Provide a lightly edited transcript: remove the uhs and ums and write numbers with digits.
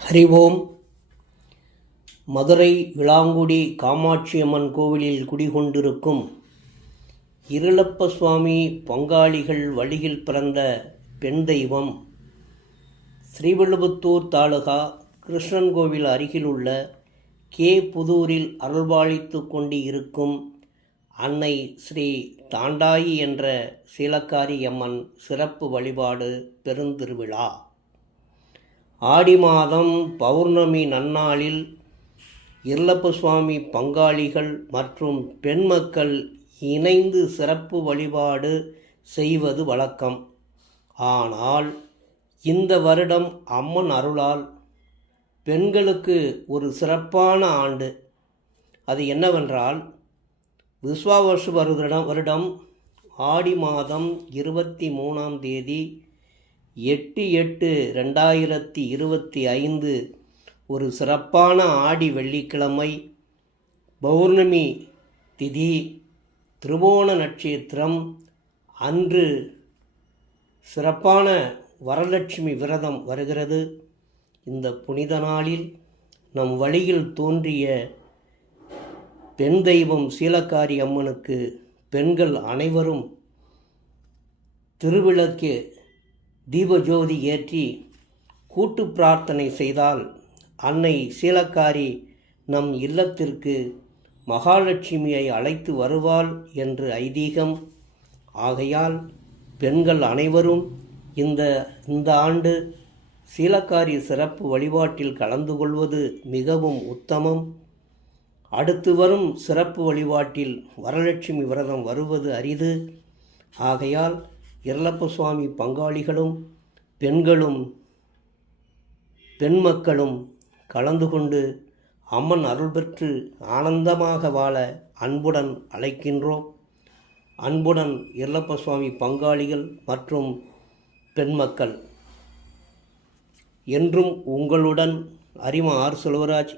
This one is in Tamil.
ஹரி ஓம். மதுரை விளாங்குடி காமாட்சியம்மன் கோவிலில் குடிகொண்டிருக்கும் இருளப்ப சுவாமி பங்காளிகள் வழியில் பிறந்த பெண் தெய்வம் ஸ்ரீவில்லிபுத்தூர் தாலுகா கிருஷ்ணன்கோவில் அருகிலுள்ள புதூரில் அருள்பாலித்து கொண்டு இருக்கும் அன்னை ஸ்ரீ தாண்டாயி என்ற சீலக்காரி அம்மன் சிறப்பு வழிபாடு பெருந்திருவிழா. ஆடி மாதம் பௌர்ணமி நன்னாளில் இருளப்ப சுவாமி பங்காளிகள் மற்றும் பெண் மக்கள் இணைந்து சிறப்பு வழிபாடு செய்வது வழக்கம். ஆனால் இந்த வருடம் அம்மன் அருளால் பெண்களுக்கு ஒரு சிறப்பான ஆண்டு. அது என்னவென்றால், விஸ்வாவசு வருடம் ஆடி மாதம் 23ஆம் தேதி 8/8/2025 ஒரு சிறப்பான ஆடி வெள்ளிக்கிழமை, பௌர்ணமி திதி, திருவோண நட்சத்திரம் அன்று சிறப்பான வரலட்சுமி விரதம் வருகிறது. இந்த புனித நாளில் நம் வழியில் தோன்றிய பெண் தெய்வம் சீலக்காரி அம்மனுக்கு பெண்கள் அனைவரும் திருவிளக்கு தீபஜோதி ஏற்றி கூட்டு பிரார்த்தனை செய்தால் அன்னை சீலக்காரி நம் இல்லத்திற்கு மகாலட்சுமியை அழைத்து வருவாள் என்று ஐதீகம். ஆகையால் பெண்கள் அனைவரும் இந்த ஆண்டு சீலக்காரி சிறப்பு வழிபாட்டில் கலந்து கொள்வது மிகவும் உத்தமம். அடுத்து வரும் சிறப்பு வழிபாட்டில் வரலட்சுமி விரதம் வருவது அரிது. ஆகையால் இருளப்ப சுவாமி பங்காளிகளும் பெண்களும் பெண் மக்களும் கலந்து கொண்டு அம்மன் அருள் பெற்று ஆனந்தமாக வாழ அன்புடன் அழைக்கின்றோம். அன்புடன் இருளப்ப சுவாமி பங்காளிகள் மற்றும் பெண் மக்கள். என்றும் உங்களுடன் அரிமா ஆர் செல்வராஜ்.